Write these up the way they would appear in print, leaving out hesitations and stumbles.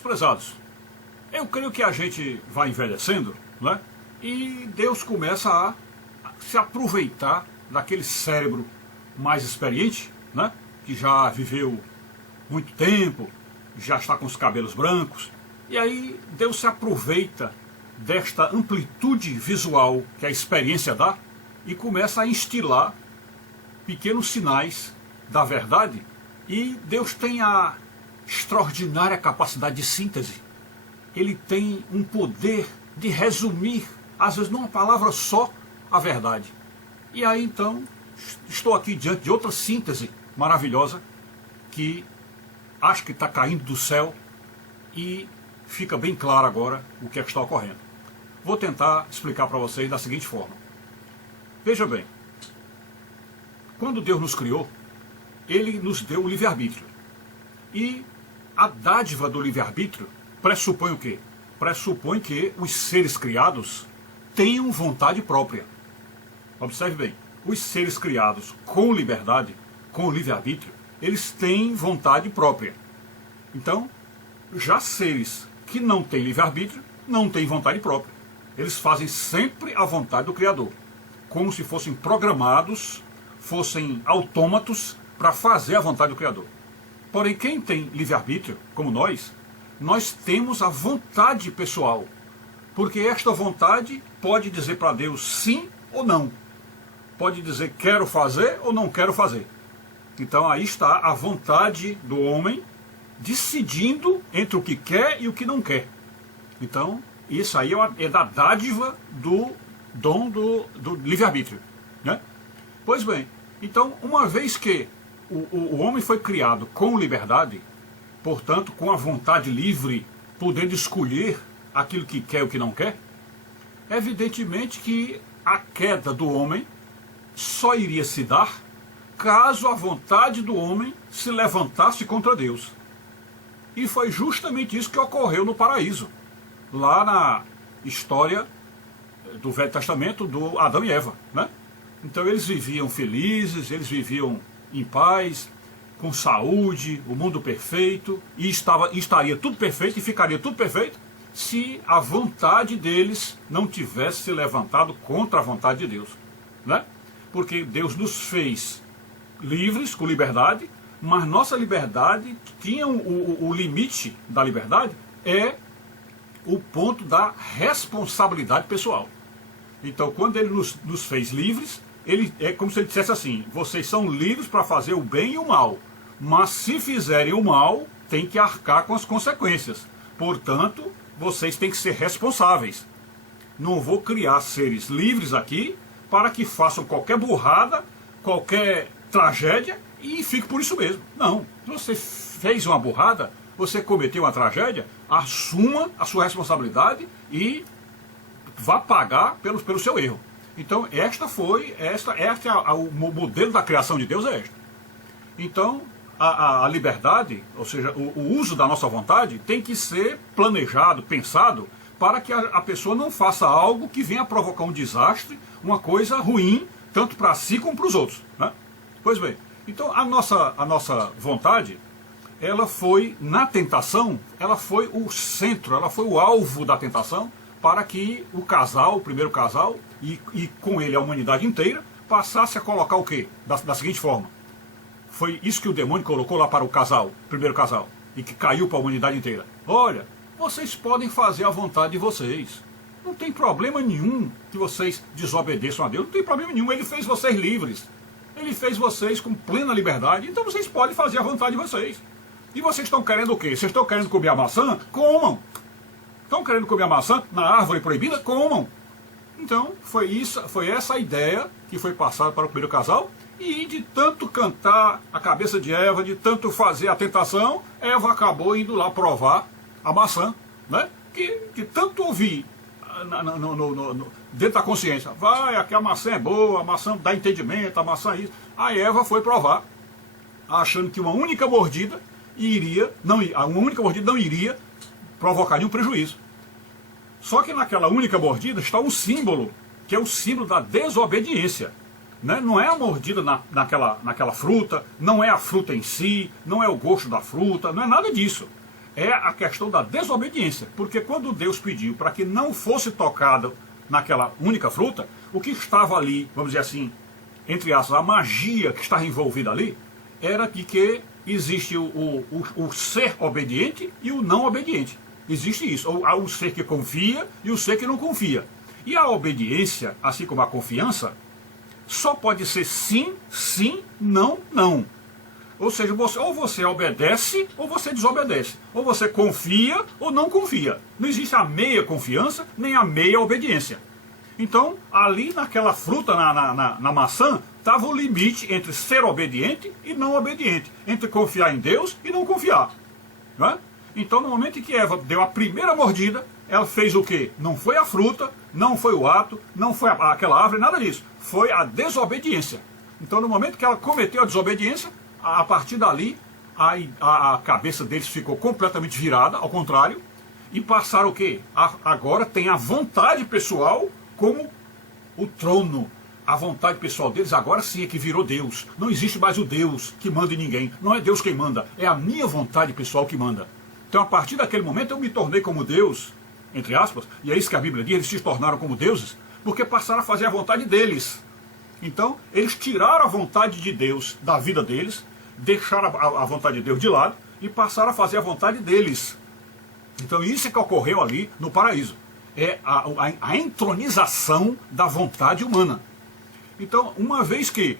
Meus prezados, eu creio que a gente vai envelhecendo, né? E Deus começa a se aproveitar daquele cérebro mais experiente, né? Que já viveu muito tempo, já está com os cabelos brancos. E aí Deus se aproveita desta amplitude visual que a experiência dá e começa a instilar pequenos sinais da verdade. E Deus tem a extraordinária capacidade de síntese. Ele tem um poder de resumir, às vezes numa palavra só, a verdade. E aí então, estou aqui diante de outra síntese maravilhosa, que acho que está caindo do céu, e fica bem claro agora o que é que está ocorrendo. Vou tentar explicar para vocês da seguinte forma. Veja bem, quando Deus nos criou, Ele nos deu o livre-arbítrio. E a dádiva do livre-arbítrio pressupõe o quê? Pressupõe que os seres criados tenham vontade própria. Observe bem, os seres criados com liberdade, com livre-arbítrio, eles têm vontade própria. Então, já seres que não têm livre-arbítrio, não têm vontade própria. Eles fazem sempre a vontade do Criador, como se fossem programados, fossem autômatos para fazer a vontade do Criador. Porém, quem tem livre-arbítrio, como nós temos a vontade pessoal, porque esta vontade pode dizer para Deus sim ou não. Pode dizer quero fazer ou não quero fazer. Então aí está a vontade do homem decidindo entre o que quer e o que não quer. Então isso aí é da dádiva do dom do livre-arbítrio, né? Pois bem, então uma vez que o homem foi criado com liberdade, portanto com a vontade livre, podendo escolher aquilo que quer e o que não quer, evidentemente que a queda do homem só iria se dar caso a vontade do homem se levantasse contra Deus. E foi justamente isso que ocorreu no paraíso, lá na história do Velho Testamento, do Adão e Eva, né? Então eles viviam felizes, eles viviam em paz, com saúde, o mundo perfeito, e estaria tudo perfeito e ficaria tudo perfeito se a vontade deles não tivesse se levantado contra a vontade de Deus, né? Porque Deus nos fez livres, com liberdade, mas nossa liberdade tinha o limite da liberdade, é o ponto da responsabilidade pessoal. Então, quando Ele nos fez livres, Ele é como se Ele dissesse assim: vocês são livres para fazer o bem e o mal, mas se fizerem o mal, tem que arcar com as consequências. Portanto, vocês têm que ser responsáveis. Não vou criar seres livres aqui para que façam qualquer burrada, qualquer tragédia e fique por isso mesmo. Não, se você fez uma burrada, você cometeu uma tragédia, assuma a sua responsabilidade e vá pagar pelo seu erro. Então o modelo da criação de Deus é este. Então a liberdade, ou seja, o uso da nossa vontade tem que ser planejado, pensado, para que a pessoa não faça algo que venha a provocar um desastre, uma coisa ruim, tanto para si como para os outros, né? Pois bem, então a nossa vontade, ela foi, na tentação, ela foi o centro, ela foi o alvo da tentação, para que o casal, o primeiro casal, e com ele a humanidade inteira, passasse a colocar o quê? Da seguinte forma: foi isso que o demônio colocou lá para o casal, o primeiro casal, e que caiu para a humanidade inteira. Olha, vocês podem fazer a vontade de vocês. Não tem problema nenhum que vocês desobedeçam a Deus. Não tem problema nenhum. Ele fez vocês livres. Ele fez vocês com plena liberdade. Então vocês podem fazer a vontade de vocês. E vocês estão querendo o quê? Vocês estão querendo comer a maçã? Comam. Estão querendo comer a maçã na árvore proibida? Comam. Então foi essa a ideia que foi passada para o primeiro casal. E de tanto cantar a cabeça de Eva, de tanto fazer a tentação, Eva acabou indo lá provar a maçã, né? Que tanto ouvir dentro da consciência: vai, aqui a maçã é boa, a maçã dá entendimento, a maçã é isso. A Eva foi provar, achando que uma única mordida não iria provocar nenhum prejuízo. Só que naquela única mordida está um símbolo, que é o símbolo da desobediência, né? Não é a mordida naquela fruta, não é a fruta em si, não é o gosto da fruta, não é nada disso. é a questão da desobediência. Porque quando Deus pediu para que não fosse tocado naquela única fruta, o que estava ali, vamos dizer assim, entre aspas, a magia que estava envolvida ali, era de que existe o ser obediente e o não obediente. Existe isso, o ser que confia e o ser que não confia. E a obediência, assim como a confiança, só pode ser sim, sim, não, não. Ou seja, ou você obedece ou você desobedece. Ou você confia ou não confia. Não existe a meia confiança nem a meia obediência. Então, ali naquela fruta, na maçã, estava o limite entre ser obediente e não obediente. Entre confiar em Deus e não confiar. Não é? Então, no momento em que Eva deu a primeira mordida, ela fez o quê? Não foi a fruta, não foi o ato, não foi aquela árvore, nada disso. Foi a desobediência. Então, no momento que ela cometeu a desobediência, a partir dali, a cabeça deles ficou completamente virada, ao contrário, e passaram o quê? Agora tem a vontade pessoal como o trono. A vontade pessoal deles agora sim é que virou Deus. Não existe mais o Deus que manda em ninguém. Não é Deus quem manda, é a minha vontade pessoal que manda. Então, a partir daquele momento, eu me tornei como Deus, entre aspas, e é isso que a Bíblia diz, eles se tornaram como deuses, porque passaram a fazer a vontade deles. Então, eles tiraram a vontade de Deus da vida deles, deixaram a vontade de Deus de lado e passaram a fazer a vontade deles. Então, isso é que ocorreu ali no paraíso. É a entronização da vontade humana. Então, uma vez que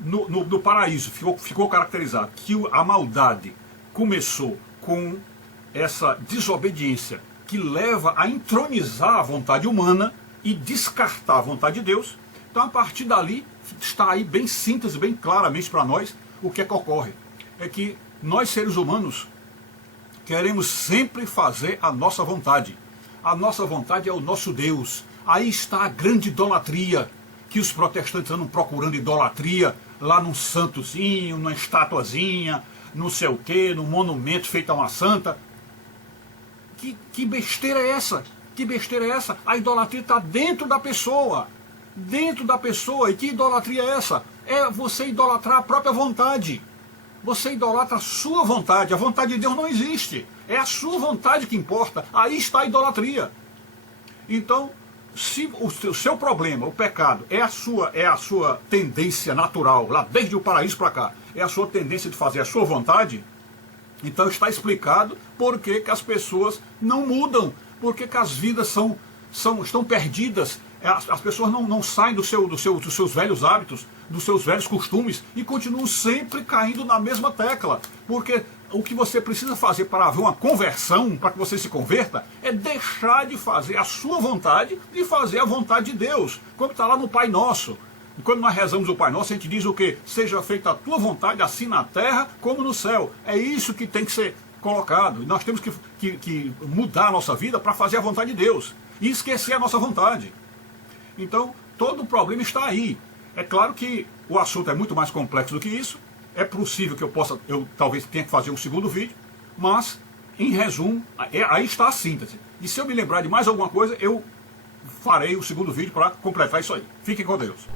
no paraíso ficou caracterizado que a maldade começou com essa desobediência que leva a entronizar a vontade humana e descartar a vontade de Deus, então a partir dali está aí bem síntese, bem claramente para nós o que é que ocorre. É que nós seres humanos queremos sempre fazer a nossa vontade. A nossa vontade é o nosso Deus. Aí está a grande idolatria, que os protestantes andam procurando idolatria lá num santozinho, numa estatuazinha, não sei o que, num monumento feito a uma santa. Que besteira é essa? Que besteira é essa? A idolatria está dentro da pessoa. Dentro da pessoa. E que idolatria é essa? É você idolatrar a própria vontade. Você idolatra a sua vontade. A vontade de Deus não existe. É a sua vontade que importa. Aí está a idolatria. Então, se o seu problema, o pecado, é a sua tendência natural, lá desde o paraíso para cá, é a sua tendência de fazer a sua vontade, então está explicado por que as pessoas não mudam, por que as vidas estão perdidas, as pessoas não saem dos seus velhos hábitos, dos seus velhos costumes e continuam sempre caindo na mesma tecla, porque o que você precisa fazer para haver uma conversão, para que você se converta, é deixar de fazer a sua vontade e fazer a vontade de Deus, como está lá no Pai Nosso. E quando nós rezamos o Pai Nosso, a gente diz o quê? Seja feita a tua vontade, assim na terra como no céu. É isso que tem que ser colocado. E nós temos que mudar a nossa vida para fazer a vontade de Deus e esquecer a nossa vontade. Então, todo o problema está aí. É claro que o assunto é muito mais complexo do que isso. É possível que eu talvez tenha que fazer um segundo vídeo, mas, em resumo, aí está a síntese. E se eu me lembrar de mais alguma coisa, eu farei o segundo vídeo para completar isso aí. Fiquem com Deus.